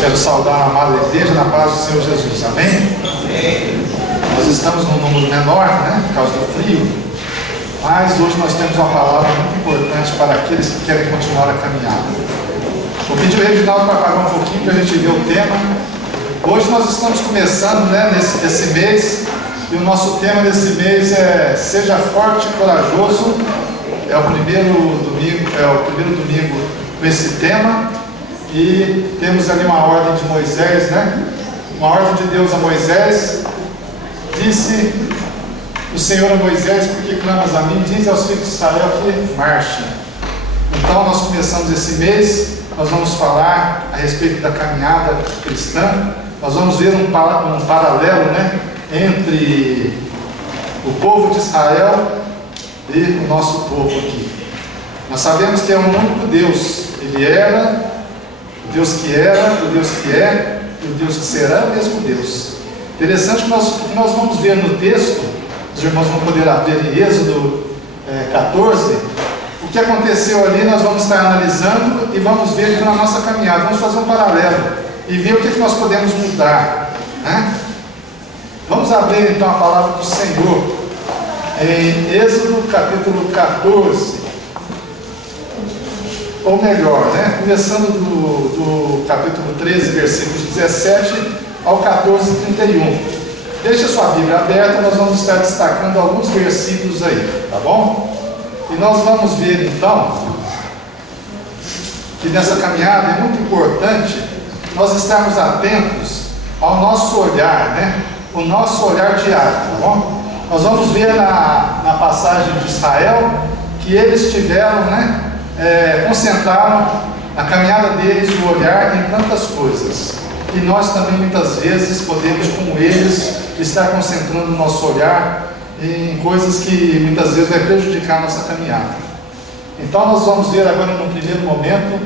Quero saudar a amada igreja na paz do Senhor Jesus, amém? Nós estamos num número menor, né, por causa do frio, mas hoje nós temos uma palavra muito importante para aqueles que querem continuar a caminhada. Vou pedir o Reginaldo para parar um pouquinho para a gente ver o tema. Hoje nós estamos começando, né, esse mês, e o nosso tema desse mês é Seja Forte e Corajoso. É o primeiro domingo com esse tema. E temos ali uma ordem de Moisés, né? Uma ordem de Deus a Moisés. Disse o Senhor a Moisés: por que clamas a mim? Diz aos filhos de Israel que marchem. Então nós começamos esse mês. Nós vamos falar a respeito da caminhada cristã. Nós vamos ver um paralelo, né, entre o povo de Israel e o nosso povo aqui. Nós sabemos que é um único Deus. Ele era o Deus que era, o Deus que é e o Deus que será, o mesmo Deus. Interessante que nós vamos ver no texto, os irmãos vão poder abrir em Êxodo 14, o que aconteceu ali. Nós vamos estar analisando e vamos ver na nossa caminhada, vamos fazer um paralelo e ver o que nós podemos mudar, né? Vamos abrir então a palavra do Senhor em Êxodo capítulo 14. Ou melhor, né? Começando do capítulo 13, versículos 17 ao 14, 31. Deixa a sua Bíblia aberta, nós vamos estar destacando alguns versículos aí, tá bom? E nós vamos ver então que nessa caminhada é muito importante nós estarmos atentos ao nosso olhar, né? O nosso olhar diário, tá bom? Nós vamos ver na passagem de Israel que eles tiveram, né? Concentraram na caminhada deles o olhar em tantas coisas, e nós também muitas vezes podemos, como eles, estar concentrando o nosso olhar em coisas que muitas vezes vai prejudicar a nossa caminhada. Então nós vamos ver agora no primeiro momento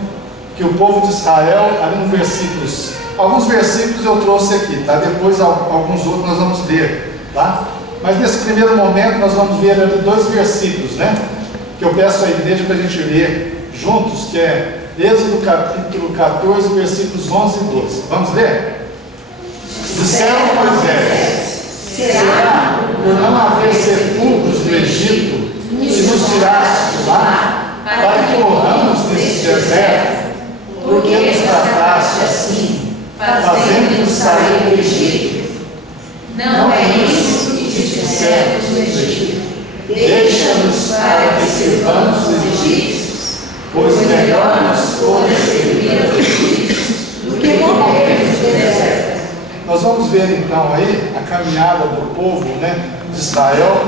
que o povo de Israel, ali no versículos, alguns versículos eu trouxe aqui, tá? Depois alguns outros nós vamos ler, tá? Mas nesse primeiro momento nós vamos ver ali dois versículos, né, que eu peço à igreja para a gente ler juntos, que é Êxodo capítulo 14, versículos 11 e 12. Vamos ler? Disseram a Moisés: será por não haver sepulcros no Egito que nos tiraste de lá, para que morramos nesse deserto? Por que nos trataste assim, fazendo-nos sair do Egito? Não é isso que te dissemos no Egito: deixa-nos para que sirvamos os egípcios, pois melhor nos fora servir aos egípcios do que morrer no deserto. Nós vamos ver então aí a caminhada do povo, né, de Israel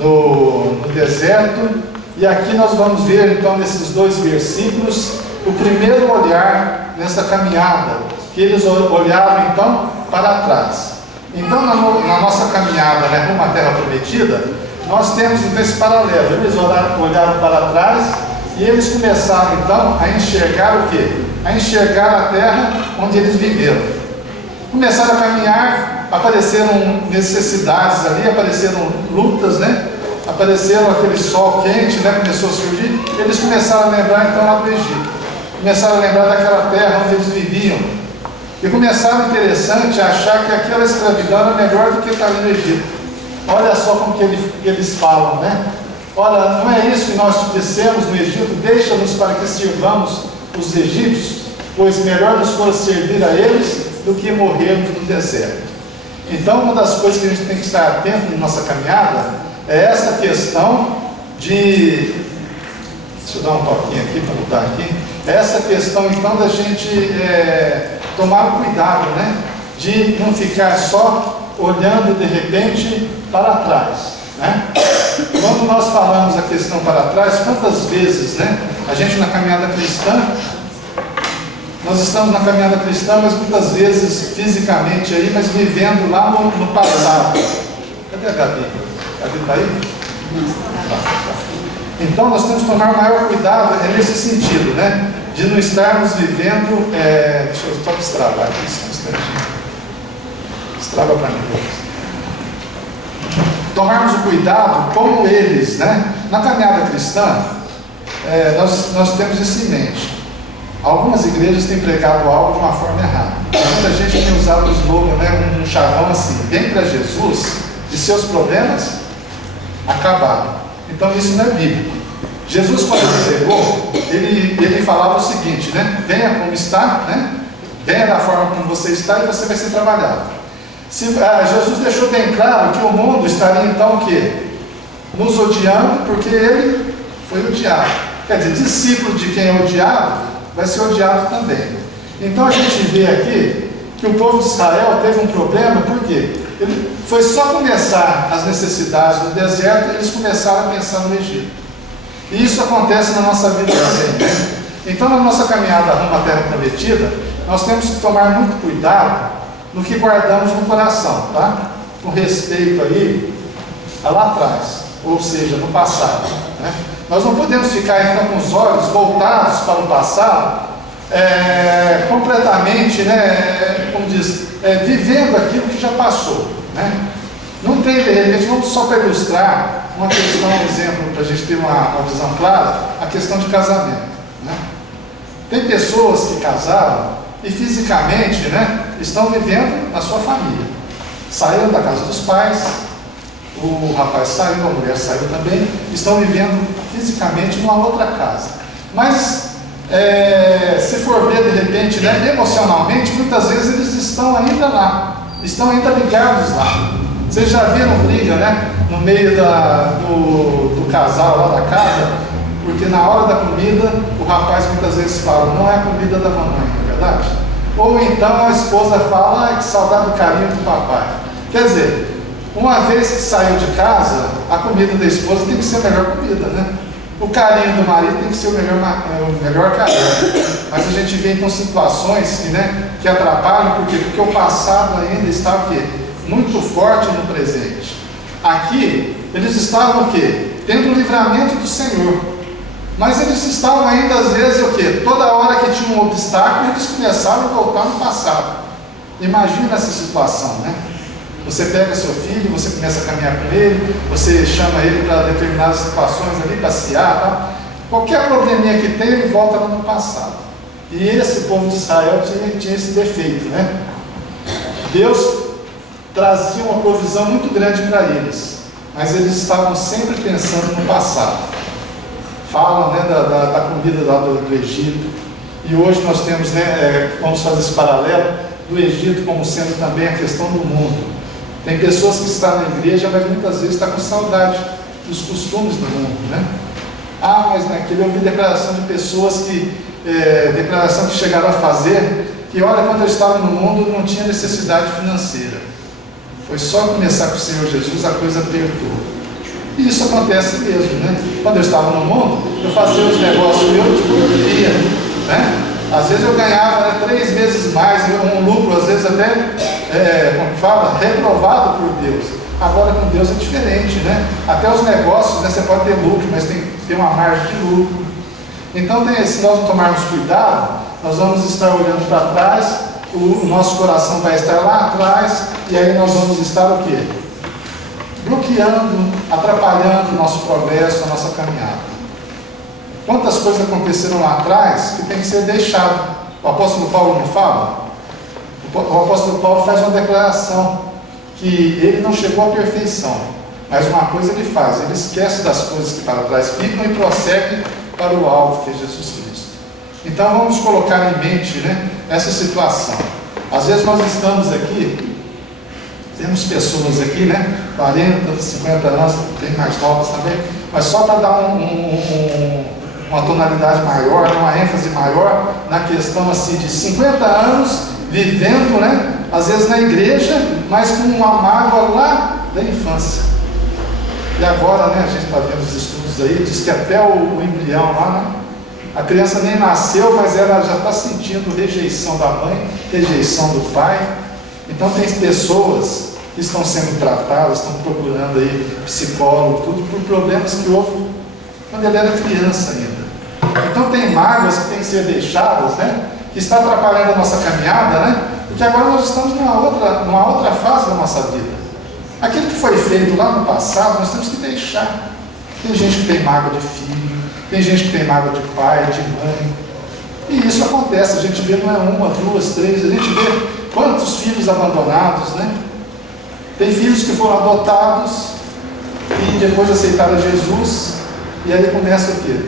no deserto, e aqui nós vamos ver então nesses dois versículos o primeiro olhar nessa caminhada, que eles olharam então para trás. Então, na nossa caminhada, né, rumo à Terra Prometida, nós temos então esse paralelo. Eles olharam para trás e eles começaram então a enxergar o quê? A enxergar a terra onde eles viveram. Começaram a caminhar, apareceram necessidades ali, apareceram lutas, né? Apareceram aquele sol quente, né? Começou a surgir. Eles começaram a lembrar então lá do Egito. Começaram a lembrar daquela terra onde eles viviam. E começaram, interessante, a achar que aquela escravidão era melhor do que estar ali no Egito. Olha só como que eles falam, né? Olha, não é isso que nós te dissemos no Egito: deixa-nos para que sirvamos os egípcios, pois melhor nos for servir a eles do que morrermos no deserto. Então, uma das coisas que a gente tem que estar atento na nossa caminhada é essa questão de... Deixa eu dar um toquinho aqui para mudar aqui. Essa questão então da gente tomar cuidado, né, de não ficar só olhando de repente para trás, né? Quando nós falamos a questão para trás, quantas vezes, né, a gente na caminhada cristã, nós estamos na caminhada cristã, mas muitas vezes fisicamente aí, mas vivendo lá no passado. Cadê a Gabi? A Gabi está aí? Então nós temos que tomar maior cuidado nesse sentido, né, de não estarmos vivendo, deixa eu só destravar aqui, um instantinho. Destrava para mim. Tomarmos o cuidado como eles, né? Na caminhada cristã, nós temos isso em mente. Algumas igrejas têm pregado algo de uma forma errada. Muita gente tem usado o slogan, né, um chavão assim: vem para Jesus e seus problemas acabaram. Então isso não é bíblico. Jesus, quando ele pregou, ele falava o seguinte, né? Venha como está, né? Venha da forma como você está e você vai ser trabalhado. Jesus deixou bem claro que o mundo estaria então o quê? Nos odiando, porque ele foi odiado. Quer dizer, discípulo de quem é odiado vai ser odiado também. Então a gente vê aqui que o povo de Israel teve um problema, por quê? Ele foi só começar as necessidades no deserto, eles começaram a pensar no Egito. E isso acontece na nossa vida também. Então, na nossa caminhada rumo à Terra Prometida, nós temos que tomar muito cuidado no que guardamos no coração, tá? Com respeito aí a lá atrás, ou seja, no passado, né? Nós não podemos ficar então com os olhos voltados para o passado, completamente, né, como diz, vivendo aquilo que já passou, né? Não tem, de repente, vamos só para ilustrar uma questão, um exemplo, para a gente ter uma visão clara, a questão de casamento, né? Tem pessoas que casaram e fisicamente, né, estão vivendo na sua família. Saíram da casa dos pais, o rapaz saiu, a mulher saiu também, estão vivendo fisicamente numa outra casa. Mas, se for ver de repente, né, emocionalmente, muitas vezes eles estão ainda lá, estão ainda ligados lá. Vocês já viram briga, né, no meio do casal lá da casa, porque na hora da comida, o rapaz muitas vezes fala, não é a comida da mamãe, não é verdade? Ou então a esposa fala, que saudade do carinho do papai. Quer dizer, uma vez que saiu de casa, a comida da esposa tem que ser a melhor comida, né? O carinho do marido tem que ser o melhor carinho. Mas a gente vê então situações que atrapalham, porque o passado ainda está o quê? Muito forte no presente. Aqui, eles estavam o quê? Tendo o livramento do Senhor. Mas eles estavam ainda, às vezes, o quê? Toda hora que tinha um obstáculo, eles começavam a voltar no passado. Imagina essa situação, né? Você pega seu filho, você começa a caminhar com ele, você chama ele para determinadas situações ali, passear, tá? Qualquer probleminha que tem, ele volta lá no passado. E esse povo de Israel tinha esse defeito, né? Deus trazia uma provisão muito grande para eles, mas eles estavam sempre pensando no passado. Falam, né, da comida lá do Egito, e hoje nós temos, né, vamos fazer esse paralelo do Egito como sendo também a questão do mundo. Tem pessoas que estão na igreja, mas muitas vezes estão com saudade dos costumes do mundo, né? Mas naquele eu ouvi declaração de pessoas declaração que chegaram a fazer, que olha, quando eu estava no mundo não tinha necessidade financeira. Foi só começar com o Senhor Jesus, a coisa apertou. E isso acontece mesmo, né? Quando eu estava no mundo, eu fazia os negócios que eu queria, né? Às vezes eu ganhava 3 vezes mais, um lucro, às vezes até, como fala, reprovado por Deus. Agora com Deus é diferente, né? Até os negócios, né, você pode ter lucro, mas tem que ter uma margem de lucro. Então, se nós não tomarmos cuidado, nós vamos estar olhando para trás, o nosso coração vai estar lá atrás, e aí nós vamos estar o quê? Bloqueando, atrapalhando o nosso progresso, a nossa caminhada. Quantas coisas aconteceram lá atrás que tem que ser deixado? O apóstolo Paulo não fala? O apóstolo Paulo faz uma declaração que ele não chegou à perfeição, mas uma coisa ele faz, ele esquece das coisas que para trás ficam e prossegue para o alvo, que é Jesus Cristo. Então vamos colocar em mente, né, essa situação. Às vezes nós estamos aqui, temos pessoas aqui, né, 40, 50 anos, tem mais novas também, mas só para dar uma tonalidade maior, uma ênfase maior na questão assim de 50 anos vivendo, né, às vezes na igreja, mas com uma mágoa lá da infância. E agora, né, a gente está vendo os estudos aí, diz que até o embrião lá, né, a criança nem nasceu, mas ela já está sentindo rejeição da mãe, rejeição do pai. Então tem pessoas que estão sendo tratadas, estão procurando aí psicólogo, tudo por problemas que houve quando ele era criança ainda. Então tem mágoas que têm que ser deixadas, né, que está atrapalhando a nossa caminhada, né, porque agora nós estamos numa outra fase da nossa vida. Aquilo que foi feito lá no passado, nós temos que deixar. Tem gente que tem mágoa de filho, tem gente que tem mágoa de pai, de mãe. E isso acontece, a gente vê, não é uma, duas, três, a gente vê quantos filhos abandonados, né? Tem filhos que foram adotados e depois aceitaram Jesus, e aí começa o quê?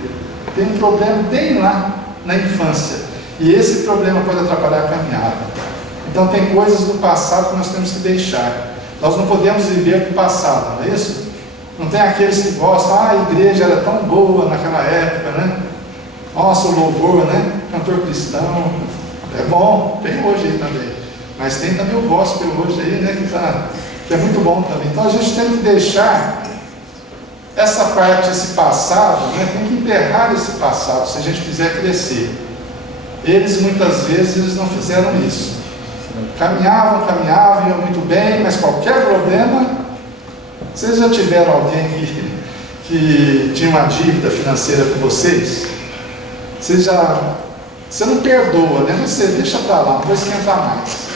Tem um problema bem lá na infância, e esse problema pode atrapalhar a caminhada. Então tem coisas do passado que nós temos que deixar. Nós não podemos viver do passado, não é isso? Não tem aqueles que gostam, a igreja era tão boa naquela época, né? Nossa, o louvor, né? Cantor cristão, é bom, tem hoje aí também. Mas tem também o gospel hoje aí, né? Que é muito bom também. Então a gente tem que deixar essa parte, esse passado, né? Tem que enterrar esse passado, se a gente quiser crescer. Eles muitas vezes eles não fizeram isso. Caminhavam, iam muito bem, mas qualquer problema. Vocês já tiveram alguém que tinha uma dívida financeira com vocês? Você não perdoa, né? Você deixa para lá, não vai esquentar mais.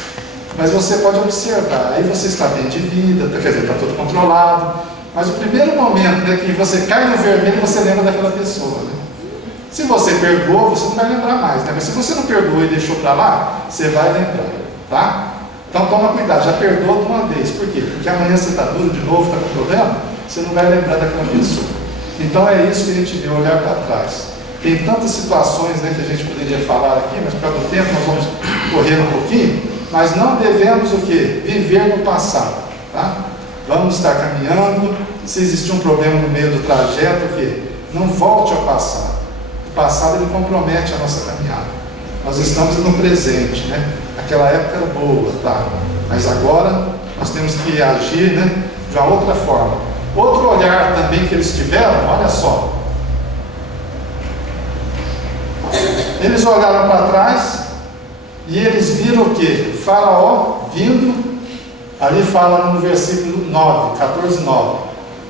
Mas você pode observar, aí você está bem de vida, quer dizer, está tudo controlado. Mas o primeiro momento, né, que você cai no vermelho, você lembra daquela pessoa, né? Se você perdoou, você não vai lembrar mais, né? Mas se você não perdoou e deixou para lá, você vai lembrar, tá? Então toma cuidado, já perdoa de uma vez. Por quê? Porque amanhã você está duro de novo, está com problema, você não vai lembrar daquela pessoa. Então é isso que a gente vê, olhar para trás. Tem tantas situações, né, que a gente poderia falar aqui, mas por causa do tempo nós vamos correr um pouquinho. Mas não devemos o quê? Viver no passado, tá? Vamos estar caminhando. Se existir um problema no meio do trajeto, o quê? Não volte ao passado. O passado ele compromete a nossa caminhada. Nós estamos no presente, né? Aquela época era boa, tá? Mas agora nós temos que agir, né, de uma outra forma. Outro olhar também que eles tiveram, olha só. Eles olharam para trás e eles viram o quê? Faraó vindo, ali fala no versículo 9, 14:9.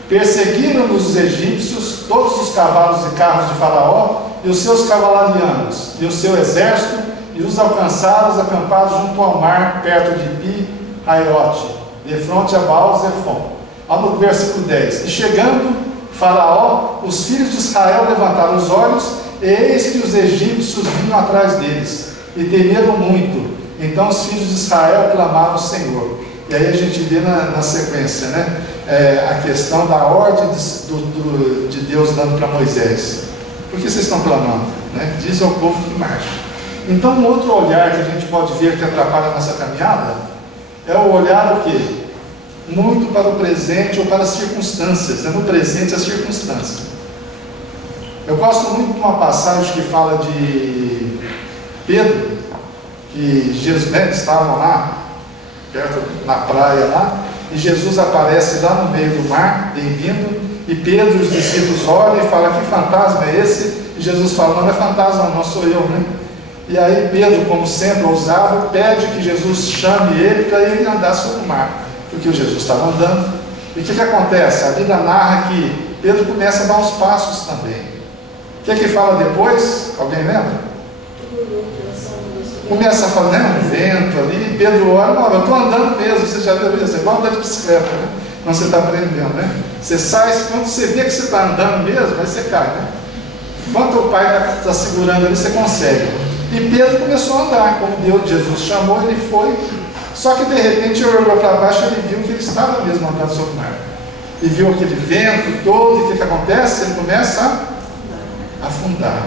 Perseguiram-nos os egípcios, todos os cavalos e carros de Faraó, e os seus cavalarianos, e o seu exército, e os alcançaram acampados junto ao mar, perto de Pi-Haiote, de fronte a Baal-Zephon. Olha no versículo 10. E chegando Faraó, os filhos de Israel levantaram os olhos, e eis que os egípcios vinham atrás deles, e temeram muito. Então os filhos de Israel clamaram ao Senhor. E aí a gente vê na sequência, né, a questão da ordem de Deus dando para Moisés. Por que vocês estão clamando? Né? Diz ao povo que marcha. Então um outro olhar que a gente pode ver que atrapalha a nossa caminhada é o olhar o quê? Muito para o presente ou para as circunstâncias. É no presente as circunstâncias. Eu gosto muito de uma passagem que fala de Pedro, que Jesus, né, estavam lá perto na praia lá, e Jesus aparece lá no meio do mar, bem-vindo, e Pedro e os discípulos olham e falam: que fantasma é esse? E Jesus fala: não é fantasma, não sou eu, né? E aí Pedro, como sempre ousado, pede que Jesus chame ele para ele andar sobre o mar, porque o Jesus estava andando. E o que acontece? A Bíblia narra que Pedro começa a dar uns passos também. O que fala depois? Alguém lembra? Começa a falar, né, um vento ali, Pedro olha, não, eu estou andando mesmo, você já viu isso? É igual andar de bicicleta, né? Quando você está aprendendo, né? Você sai, quando você vê que você está andando mesmo, aí você cai, né? Enquanto o pai está segurando ali, você consegue. E Pedro começou a andar, como Deus, Jesus chamou, ele foi. Só que de repente ele olhou para baixo e ele viu que ele estava mesmo andando sobre o mar. E viu aquele vento todo, e o que acontece? Ele começa a afundar.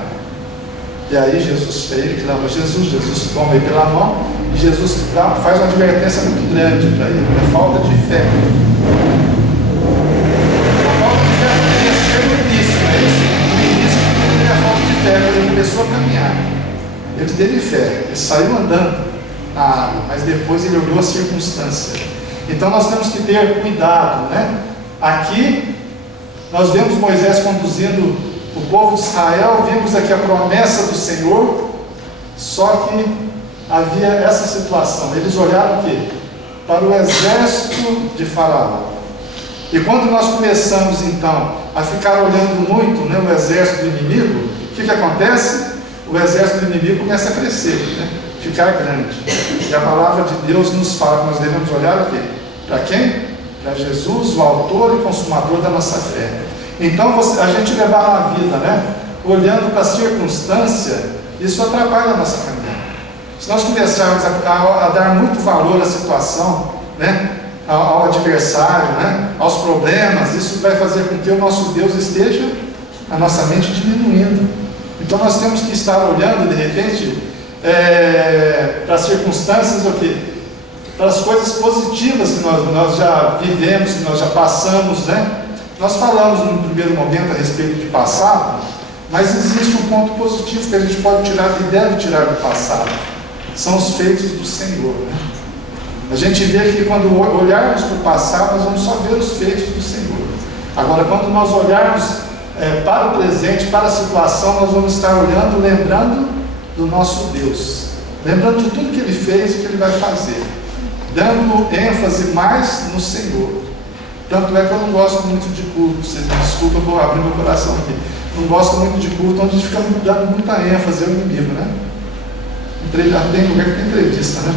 E aí Jesus, ele clama: Jesus, Jesus toma ele pela mão, e Jesus faz uma advertência muito grande para ele, é falta de fé. A falta de fé poderia ser no início, não é isso? No início ele teve a falta de fé, quando ele começou a caminhar. Ele teve fé, ele saiu andando na água, mas depois ele olhou a circunstância. Então nós temos que ter cuidado, né? Aqui nós vemos Moisés conduzindo o povo de Israel, vimos aqui a promessa do Senhor, só que havia essa situação. Eles olharam o quê? Para o exército de Faraó. E quando nós começamos então a ficar olhando muito, né, o exército do inimigo, o que acontece? O exército do inimigo começa a crescer, né? Ficar grande. E a palavra de Deus nos fala que nós devemos olhar o quê? Para quem? Para Jesus, o autor e consumador da nossa fé. Então a gente levar na vida, né, olhando para a circunstância, isso atrapalha a nossa caminhada. Se nós começarmos a dar muito valor à situação, né, ao adversário, né, aos problemas, isso vai fazer com que o nosso Deus esteja, a nossa mente, diminuindo. Então nós temos que estar olhando, de repente, para as circunstâncias, para as coisas positivas que nós já vivemos, que nós já passamos, né? Nós falamos no primeiro momento a respeito de passado, mas existe um ponto positivo que a gente pode tirar e deve tirar do passado. São os feitos do Senhor, né? A gente vê que quando olharmos para o passado, nós vamos só ver os feitos do Senhor. Agora, quando nós olharmos para o presente, para a situação, nós vamos estar olhando, lembrando do nosso Deus, lembrando de tudo que Ele fez e que Ele vai fazer, dando ênfase mais no Senhor. Tanto é que eu não gosto muito de culto, vocês me desculpem, eu vou abrir meu coração aqui. Não gosto muito de culto onde a gente fica dando muita ênfase ao inimigo, né? Tem lugar que tem entrevista, né?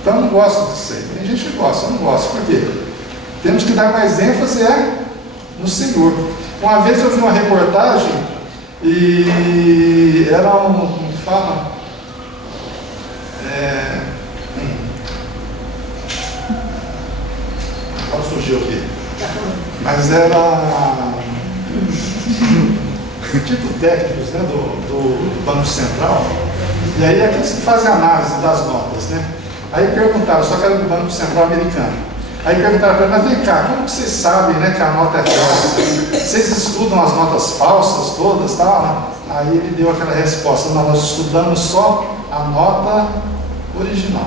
Então eu não gosto disso aí. Tem gente que gosta, eu não gosto. Por quê? Temos que dar mais ênfase no Senhor. Uma vez eu vi uma reportagem e era como que fala? Qual fugiu aqui? Mas era tipo técnicos, né, do Banco Central. E aí aqueles que fazem análise das notas, né? Aí perguntaram, só que era do Banco Central americano. Aí perguntaram para ele, mas vem cá, como que vocês sabem, né, que a nota é falsa? Vocês estudam as notas falsas todas, tal, né? Aí ele deu aquela resposta, não, nós estudamos só a nota original,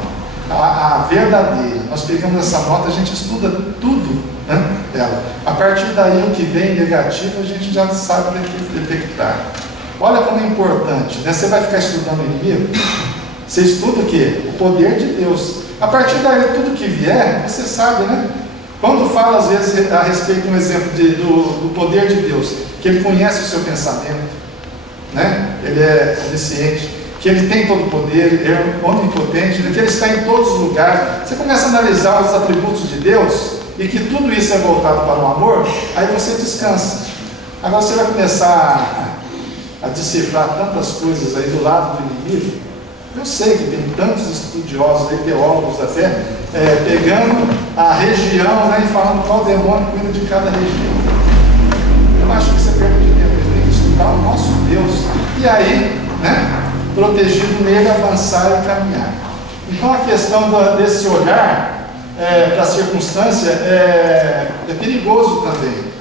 a verdadeira. Nós pegamos essa nota, a gente estuda tudo, né, dela. A partir daí, o que vem negativo, a gente já sabe detectar. Olha como é importante, né? Você vai ficar estudando o inimigo, você estuda o quê? O poder de Deus. A partir daí, tudo que vier, você sabe, né? Quando fala, às vezes, a respeito de um exemplo do poder de Deus, que Ele conhece o seu pensamento, né? Ele é onisciente, que Ele tem todo o poder, Ele é onipotente, que Ele está em todos os lugares. Você começa a analisar os atributos de Deus, e que tudo isso é voltado para o amor, aí você descansa. Agora você vai começar a decifrar tantas coisas aí do lado do inimigo. Eu sei que tem tantos estudiosos, teólogos até, pegando a região, né, e falando qual demônio cuida de cada região. Eu acho que você perde de tempo, você tem que estudar o nosso Deus. E aí, né, protegido nele, avançar e caminhar. Então a questão desse olhar para a circunstância é perigoso também.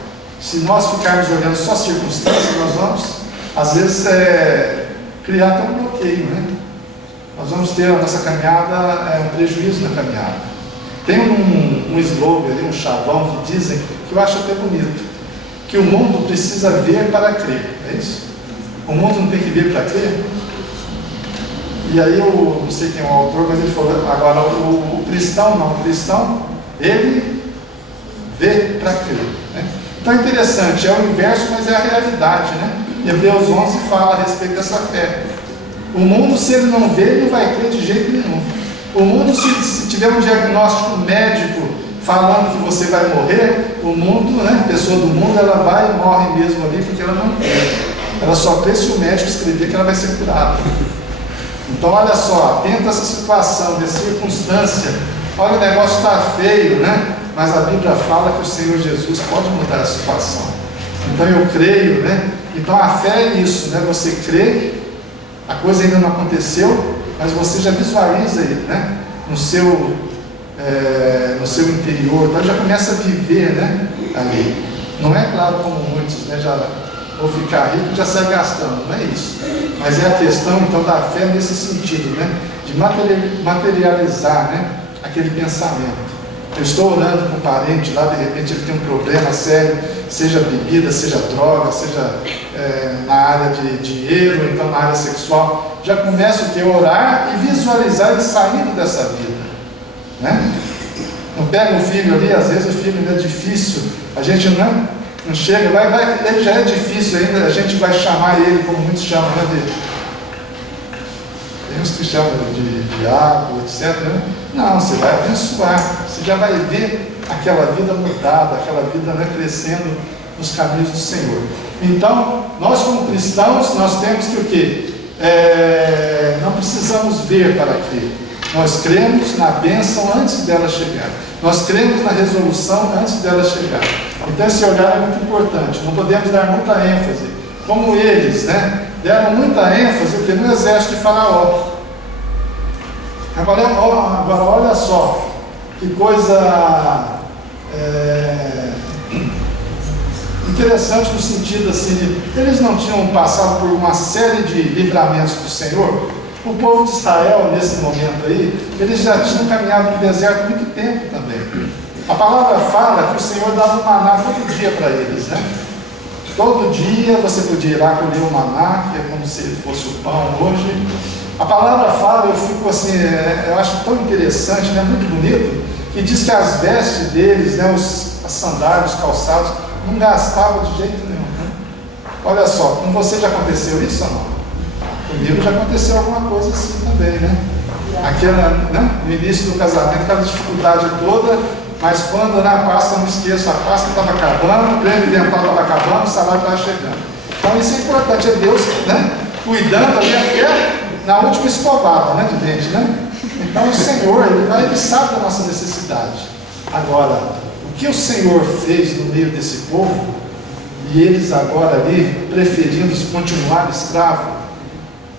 Se nós ficarmos olhando só a circunstância, nós vamos, às vezes, criar até um bloqueio, né? Nós vamos ter a nossa caminhada, um prejuízo na caminhada. Tem um slogan ali, um chavão que dizem, que eu acho até bonito, que o mundo precisa ver para crer. É isso? O mundo não tem que ver para crer? E aí eu não sei quem é o autor, mas ele falou, agora o cristão não, o cristão, ele vê para crer, né? Então é interessante, é o inverso, mas é a realidade, né? Hebreus 11 fala a respeito dessa fé. O mundo, se ele não vê, ele não vai crer de jeito nenhum. O mundo, se tiver um diagnóstico médico falando que você vai morrer, o mundo, né, a pessoa do mundo, ela vai e morre mesmo ali, porque ela não crê. Ela só crê se o médico escrever que ela vai ser curada. Então olha só, atenta a essa situação, dessa circunstância. Olha, o negócio está feio, né? Mas a Bíblia fala que o Senhor Jesus pode mudar a situação. Então eu creio, né? Então a fé é isso, né? Você crê, a coisa ainda não aconteceu, mas você já visualiza ele, né? No seu interior, então já começa a viver, né? Ali. Não é claro como muitos, né? Já vou ficar rico e já sai gastando, não é isso. Mas é a questão então da fé nesse sentido, né? De materializar, né, aquele pensamento. Eu estou orando com um parente lá, de repente ele tem um problema sério, seja bebida, seja droga, seja na área de dinheiro, então na área sexual. Já começo a orar e visualizar ele saindo dessa vida, né? Não pega o filho ali, às vezes o filho ainda é difícil, a gente não chega, ele já é difícil ainda, a gente vai chamar ele, como muitos chamam, né, tem uns que chamam de diabo, etc. Né? Não, você vai abençoar, você já vai ver aquela vida mudada, aquela vida, né, crescendo nos caminhos do Senhor. Então, nós como cristãos, nós temos que o quê? não precisamos ver para crer. Nós cremos na bênção antes dela chegar. Nós cremos na resolução antes dela chegar. Então esse olhar é muito importante. Não podemos dar muita ênfase, como eles, né? Deram muita ênfase no exército de Faraó. Agora olha só, que coisa interessante no sentido assim, eles não tinham passado por uma série de livramentos do Senhor. O povo de Israel, nesse momento aí, eles já tinham caminhado no deserto há muito tempo também. A palavra fala que o Senhor dava o maná todo dia para eles, né? Todo dia você podia ir lá colher o maná, que é como se fosse o pão hoje. A palavra fala, eu fico assim, eu acho tão interessante, né? Muito bonito, que diz que as vestes deles, né? As sandálias, os calçados, não gastavam de jeito nenhum, né? Olha só, com você já aconteceu isso ou não? Comigo já aconteceu alguma coisa assim também, né? Aquela, né? No início do casamento, aquela dificuldade toda, mas quando na pasta, não esqueço, a pasta estava acabando, o creme dental estava acabando, o salário estava chegando. Então isso é importante, é Deus, né? Cuidando ali até na última escovada, né? De dente, né? Então o Senhor, ele sabe da nossa necessidade. Agora, o que o Senhor fez no meio desse povo, e eles agora ali preferindo continuar escravos,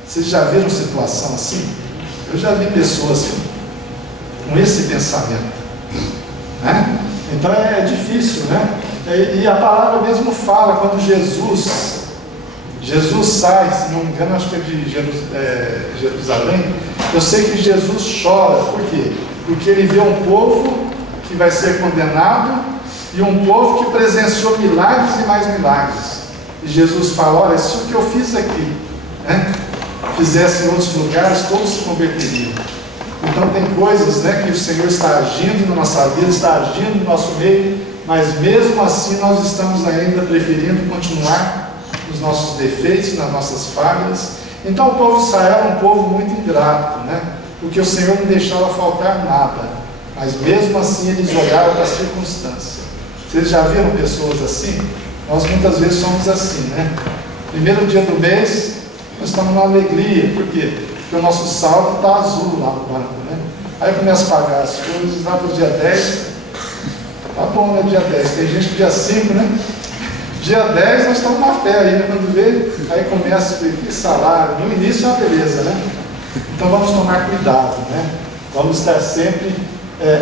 vocês já viram situação assim? Eu já vi pessoas assim, com esse pensamento, né? Então é difícil, né? E a palavra mesmo fala, quando Jesus sai, se não me engano, acho que é de Jerusalém. Eu sei que Jesus chora, por quê? Porque ele vê um povo que vai ser condenado e um povo que presenciou milagres e mais milagres. E Jesus fala, olha, se o que eu fiz aqui, né, fizesse em outros lugares, todos se converteriam. Então tem coisas, né, que o Senhor está agindo na nossa vida, está agindo no nosso meio, mas mesmo assim nós estamos ainda preferindo continuar nos nossos defeitos, nas nossas falhas. Então o povo de Israel é um povo muito ingrato, né? Porque o Senhor não deixava faltar nada, mas mesmo assim eles olharam para a circunstância. Vocês já viram pessoas assim? Nós muitas vezes somos assim, né? Primeiro dia do mês, nós estamos numa alegria, por quê? Porque o nosso saldo está azul lá no banco, né? Aí começa a pagar as coisas, lá para o dia 10, tá bom, né? Dia 10, tem gente que dia 5, né? Dia 10 nós estamos na fé ainda, quando vê, aí começa que salário, no início é uma beleza, né? Então vamos tomar cuidado, né? Vamos estar sempre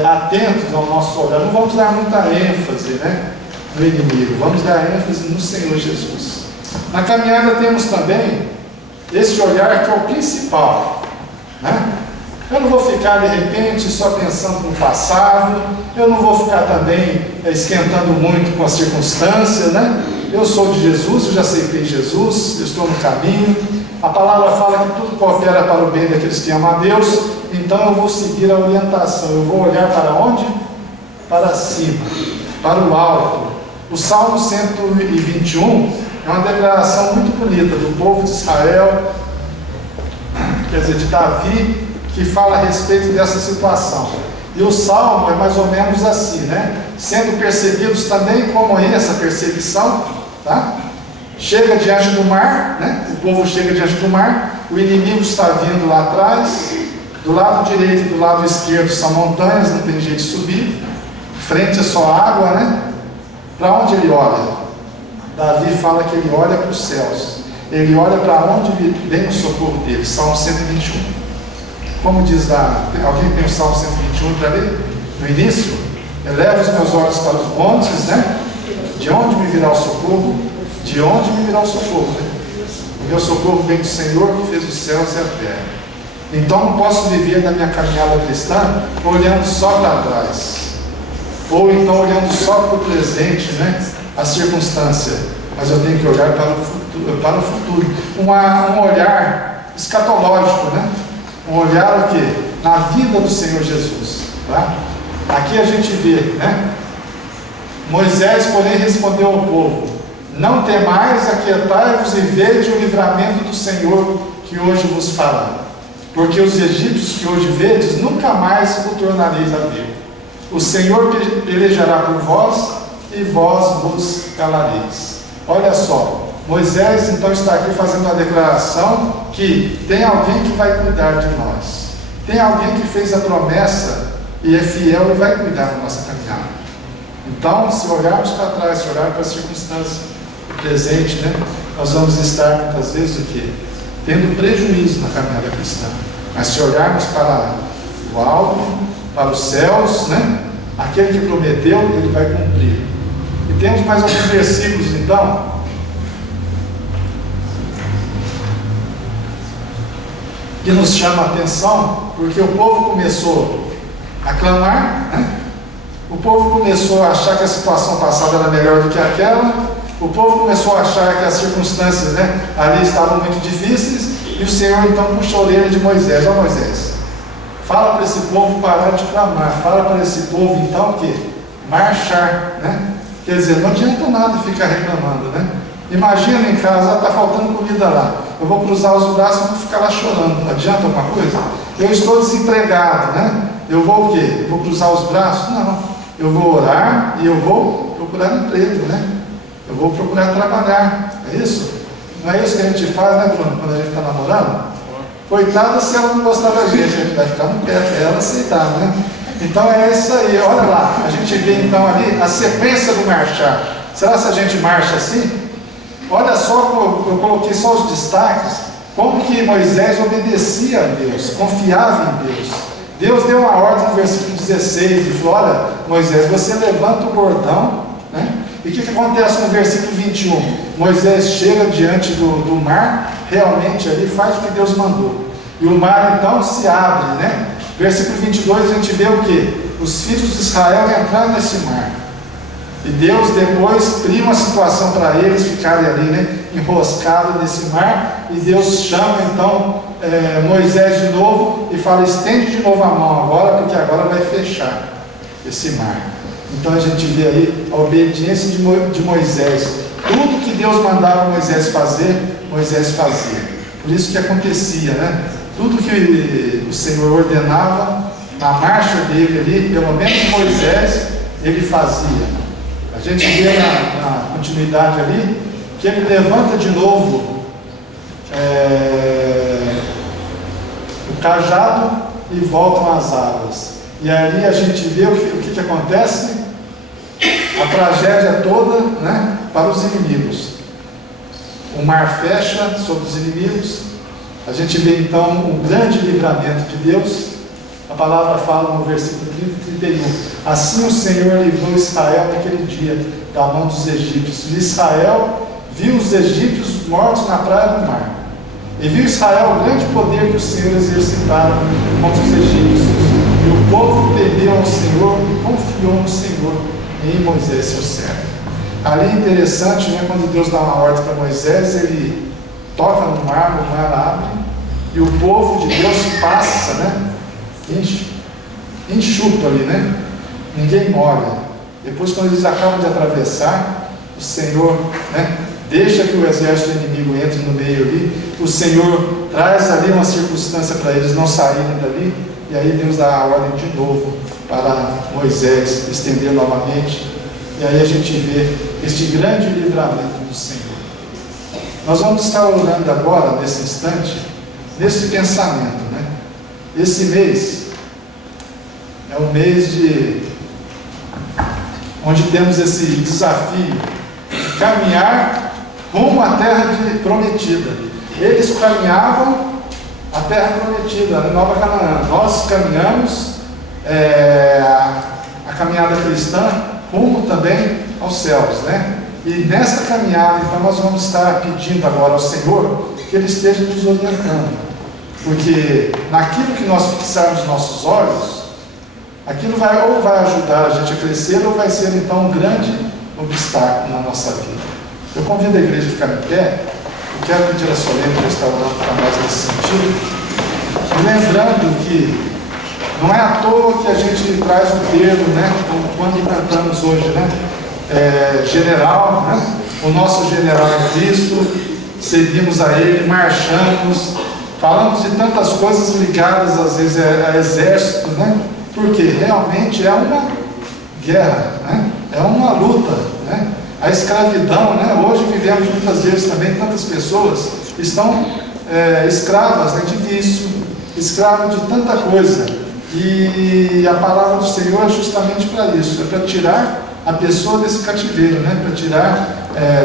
atentos ao nosso olhar, não vamos dar muita ênfase, né, no inimigo, vamos dar ênfase no Senhor Jesus. Na caminhada temos também esse olhar que é o principal, né? Eu não vou ficar de repente só pensando no passado, eu não vou ficar também esquentando muito com as circunstâncias, né? Eu sou de Jesus, eu já aceitei Jesus, eu estou no caminho. A palavra fala que tudo coopera para o bem daqueles que amam a Deus, então eu vou seguir a orientação, eu vou olhar para onde? Para cima, para o alto. O Salmo 121 é uma declaração muito bonita do povo de Israel, quer dizer, de Davi, que fala a respeito dessa situação. E o Salmo é mais ou menos assim, né? Sendo perseguidos também como é essa perseguição, tá? Chega diante do mar, né? O povo chega diante do mar, o inimigo está vindo lá atrás, do lado direito e do lado esquerdo são montanhas, não tem jeito de subir, frente é só água, né? Para onde ele olha? Davi fala que ele olha para os céus, ele olha para onde vem o socorro dele. Salmo 121. Como diz alguém tem o Salmo 121 para ler? No início, eleva os meus olhos para os montes, né? De onde me virá o socorro? De onde me virá o socorro? Né? O meu socorro vem do Senhor que fez os céus e a terra. Então não posso viver na minha caminhada cristã olhando só para trás, ou então olhando só para o presente, né? A circunstância, mas eu tenho que olhar para o futuro, um olhar escatológico, né? Um olhar o quê? Na vida do Senhor Jesus, tá? Aqui a gente vê, né? Moisés, porém, respondeu ao povo: não temais, aquietai-vos e vede o livramento do Senhor que hoje vos fará. Porque os egípcios que hoje vedes, nunca mais o tornareis a ver. O Senhor pelejará por vós e vós vos calareis. Olha só, Moisés então está aqui fazendo uma declaração que tem alguém que vai cuidar de nós. Tem alguém que fez a promessa e é fiel e vai cuidar da nossa caminhada. Então, se olharmos para trás, se olharmos para a circunstância presente, né, nós vamos estar muitas vezes o quê? Tendo prejuízo na caminhada cristã. Mas se olharmos para o alto, para os céus, né, aquele que prometeu, ele vai cumprir. E temos mais alguns versículos então que nos chama a atenção, porque o povo começou a clamar, né? O povo começou a achar que a situação passada era melhor do que aquela, o povo começou a achar que as circunstâncias, né, ali estavam muito difíceis, e o Senhor então puxou a orelha de Moisés. Ó Moisés, fala para esse povo parar de clamar, fala para esse povo então o quê? Marchar, né? Quer dizer, não adianta nada ficar reclamando, né? Imagina em casa, está faltando comida lá, eu vou cruzar os braços e vou ficar lá chorando, não adianta alguma coisa? Eu estou desempregado, né? Eu vou o quê? Eu vou cruzar os braços? Não, eu vou orar e eu vou procurar emprego, né? Eu vou procurar trabalhar, é isso? Não é isso que a gente faz, né, Bruno, quando a gente está namorando? Coitada se ela não gostar da gente, a gente vai ficar no pé até ela aceitar, né? Então é isso aí, olha lá, a gente vê então ali a sequência do marchar. Será que a gente marcha assim? Olha só, eu coloquei só os destaques, como que Moisés obedecia a Deus, confiava em Deus. Deus deu uma ordem no versículo 16, e falou, olha Moisés, você levanta o bordão, né? E o que acontece no versículo 21? Moisés chega diante do mar, realmente ali faz o que Deus mandou. E o mar então se abre, né? Versículo 22 a gente vê o que? Os filhos de Israel entraram nesse mar. E Deus depois cria uma situação para eles ficarem ali, né, enroscados nesse mar. E Deus chama então Moisés de novo e fala, estende de novo a mão agora, porque agora vai fechar esse mar. Então a gente vê aí a obediência de Moisés. Tudo que Deus mandava Moisés fazer, Moisés fazia. Por isso que acontecia, né? Tudo que o Senhor ordenava, na marcha dele ali, pelo menos Moisés, ele fazia. A gente vê na continuidade ali, que ele levanta de novo o cajado e voltam as águas. E ali a gente vê o que acontece, a tragédia toda, né, para os inimigos. O mar fecha sobre os inimigos. A gente vê então o grande livramento de Deus. A palavra fala no versículo 31, assim o Senhor livrou Israel naquele dia da mão dos egípcios. E Israel viu os egípcios mortos na praia do mar. E viu Israel o grande poder que o Senhor exercitara contra os egípcios. E o povo temeu ao Senhor e confiou no Senhor e em Moisés seu servo. Ali é interessante, né, quando Deus dá uma ordem para Moisés, ele toca no mar, o mar abre, e o povo de Deus passa, né? Enxuto ali, né? Ninguém molha. Depois, quando eles acabam de atravessar, o Senhor, né, deixa que o exército inimigo entre no meio ali. O Senhor traz ali uma circunstância para eles não saírem dali. E aí Deus dá a ordem de novo para Moisés estender novamente. E aí a gente vê este grande livramento do Senhor. Nós vamos estar orando agora, nesse instante, nesse pensamento, né? Esse mês é um mês onde temos esse desafio de caminhar rumo à terra prometida. Eles caminhavam a terra prometida, a Nova Canaã. Nós caminhamos a caminhada cristã rumo também aos céus, né? E nessa caminhada, então, nós vamos estar pedindo agora ao Senhor que Ele esteja nos orientando. Porque naquilo que nós fixarmos nossos olhos, aquilo ou vai ajudar a gente a crescer, ou vai ser então um grande obstáculo na nossa vida. Eu convido a igreja a ficar em pé. Eu quero pedir a Solene para estar orando para nós nesse sentido. E lembrando que não é à toa que a gente traz um termo, né, quando cantamos hoje, né? General, né? O nosso general é Cristo, seguimos a Ele, marchamos. Falamos de tantas coisas ligadas às vezes a exército, né? Porque realmente é uma guerra, né? É uma luta, né? A escravidão, né? Hoje vivemos muitas vezes também, tantas pessoas estão escravas, né, de vício, escravas de tanta coisa. E a palavra do Senhor é justamente para isso, é para tirar a pessoa desse cativeiro, né? Para tirar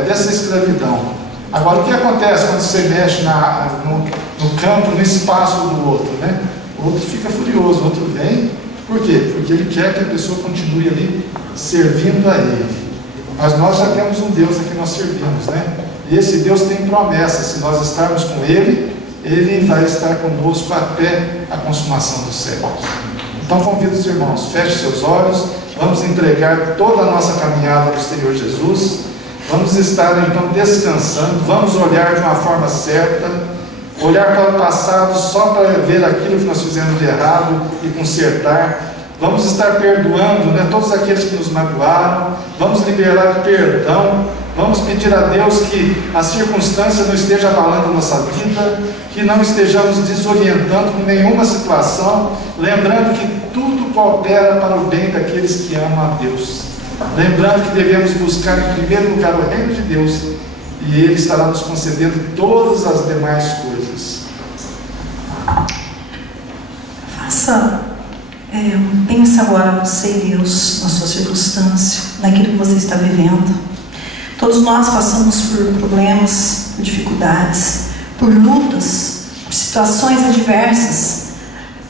dessa escravidão. Agora, o que acontece quando você mexe no campo, no espaço do outro, né? O outro fica furioso, o outro vem. Por quê? Porque ele quer que a pessoa continue ali servindo a ele. Mas nós já temos um Deus a que nós servimos, né? E esse Deus tem promessa. Se nós estarmos com Ele, Ele vai estar conosco até a consumação dos séculos. Então convido os irmãos, feche seus olhos, vamos entregar toda a nossa caminhada ao Senhor Jesus, vamos estar então descansando, vamos olhar de uma forma certa, olhar para o passado só para ver aquilo que nós fizemos de errado e consertar. Vamos estar perdoando, né, todos aqueles que nos magoaram, vamos liberar perdão, vamos pedir a Deus que a circunstância não esteja abalando a nossa vida, que não estejamos desorientando com nenhuma situação, lembrando que tudo coopera para o bem daqueles que amam a Deus, lembrando que devemos buscar em primeiro lugar o reino de Deus, e Ele estará nos concedendo todas as demais coisas. Pensa agora você e Deus na sua circunstância, naquilo que você está vivendo. Todos nós passamos por problemas, por dificuldades, por lutas, por situações adversas.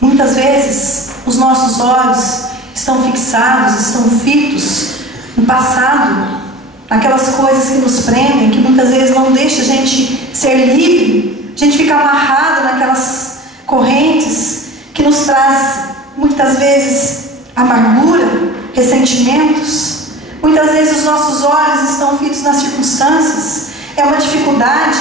Muitas vezes os nossos olhos estão fixados, estão fitos no passado, naquelas coisas que nos prendem, que muitas vezes não deixam a gente ser livre, a gente fica amarrado naquelas correntes que nos traz muitas vezes amargura, ressentimentos. Muitas vezes os nossos olhos estão fitos nas circunstâncias. É uma dificuldade,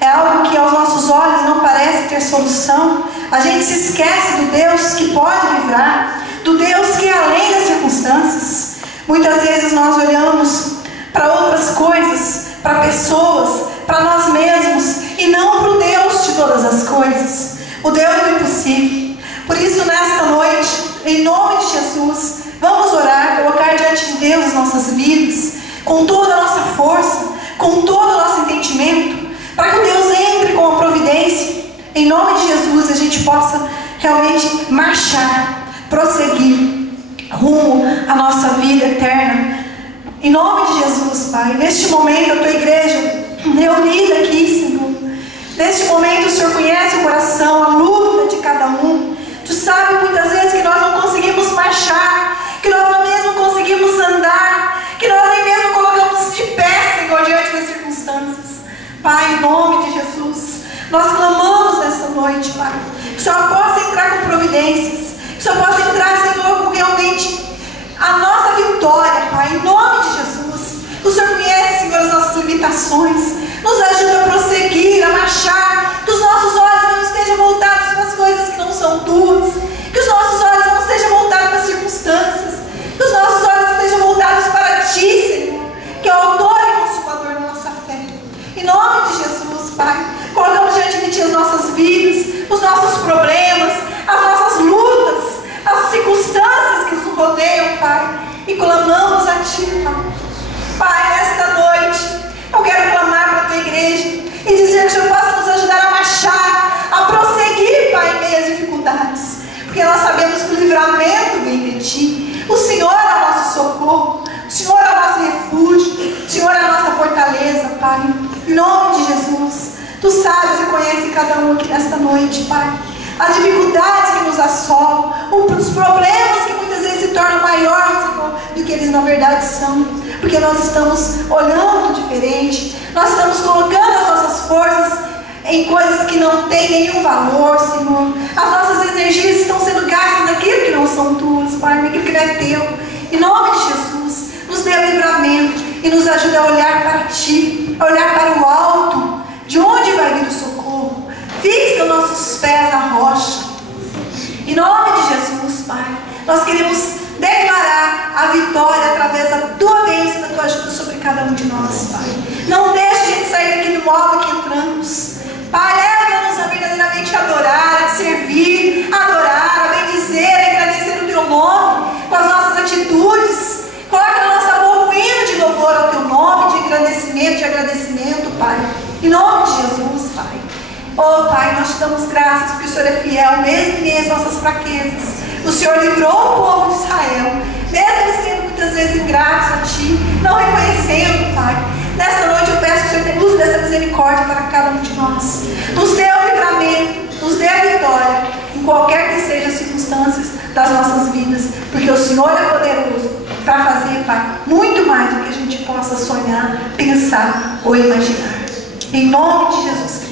é algo que aos nossos olhos não parece ter solução. A gente se esquece do Deus que pode livrar, do Deus que é além das circunstâncias. Muitas vezes nós olhamos para outras coisas, para pessoas, para nós mesmos, e não para o Deus de todas as coisas, o Deus do impossível. Por isso, nesta noite, em nome de Jesus, vamos orar, colocar diante de Deus as nossas vidas, com toda a nossa força, com todo o nosso entendimento, para que Deus entre com a providência, em nome de Jesus, a gente possa realmente marchar, prosseguir, rumo à nossa vida eterna. Em nome de Jesus, Pai, neste momento, a Tua igreja reunida aqui, Senhor, neste momento o Senhor conhece o coração, a luta de cada um. Tu sabe muitas vezes que nós não conseguimos marchar, que nós não mesmo conseguimos andar, que nós nem mesmo colocamos de pé, Senhor, diante das circunstâncias. Pai, em nome de Jesus, nós clamamos nessa noite, Pai, que o Senhor possa entrar com providências, que o Senhor possa entrar, Senhor, com realmente a nossa vitória, Pai, em nome de Jesus. O Senhor conhece, Senhor, as nossas limitações, nos ajuda a prosseguir, a marchar, que os nossos olhos não estejam voltados para as coisas que não são Tuas, que os nossos olhos não estejam voltados para as circunstâncias, que os nossos olhos estejam voltados para Ti, Senhor, que é o autor e consumador da nossa fé. Em nome de Jesus, Pai, colocamos diante de Ti as nossas vidas, os nossos problemas, as nossas lutas, as circunstâncias que nos rodeiam, Pai, e clamamos a Ti, Pai. Pai, nesta noite, eu quero clamar para a Tua igreja e dizer que o Senhor possa nos ajudar a marchar, a prosseguir, Pai, em meio às dificuldades, porque nós sabemos que o livramento vem de Ti. O Senhor é o nosso socorro, o Senhor é o nosso refúgio, o Senhor é a nossa fortaleza, Pai. Em nome de Jesus, Tu sabes e conheces cada um aqui nesta noite, Pai, as dificuldades que nos assolam, os problemas que muitas vezes se tornam maiores, Senhor, do que eles na verdade são, porque nós estamos olhando diferente, nós estamos colocando as nossas forças em coisas que não têm nenhum valor, Senhor. As nossas energias estão sendo gastas naquilo que não são Tuas, Pai, naquilo que não é Teu. Em nome de Jesus, nos dê livramento e nos ajude a olhar para Ti, a olhar para o alto, de onde vai vir o socorro. Fixa os nossos pés na rocha. Em nome de Jesus, Pai, nós queremos declarar a vitória através da Tua bênção, da Tua ajuda sobre cada um de nós, Pai. Não deixe a gente sair daqui do modo que entramos. Pai, leva-nos a verdadeiramente adorar, a servir, a adorar, a bendizer, a agradecer o Teu nome com as nossas atitudes. Coloca na nossa boca um hino de louvor ao Teu nome. damos graças porque o Senhor é fiel, mesmo em meio às nossas fraquezas. O Senhor livrou o povo de Israel, mesmo eles sendo muitas vezes ingratos a Ti, não reconhecendo, Pai. Nesta noite eu peço que o Senhor tenha uso dessa misericórdia para cada um de nós. Nos dê o livramento, nos dê a vitória, em qualquer que sejam as circunstâncias das nossas vidas, porque o Senhor é poderoso para fazer, Pai, muito mais do que a gente possa sonhar, pensar ou imaginar. Em nome de Jesus Cristo.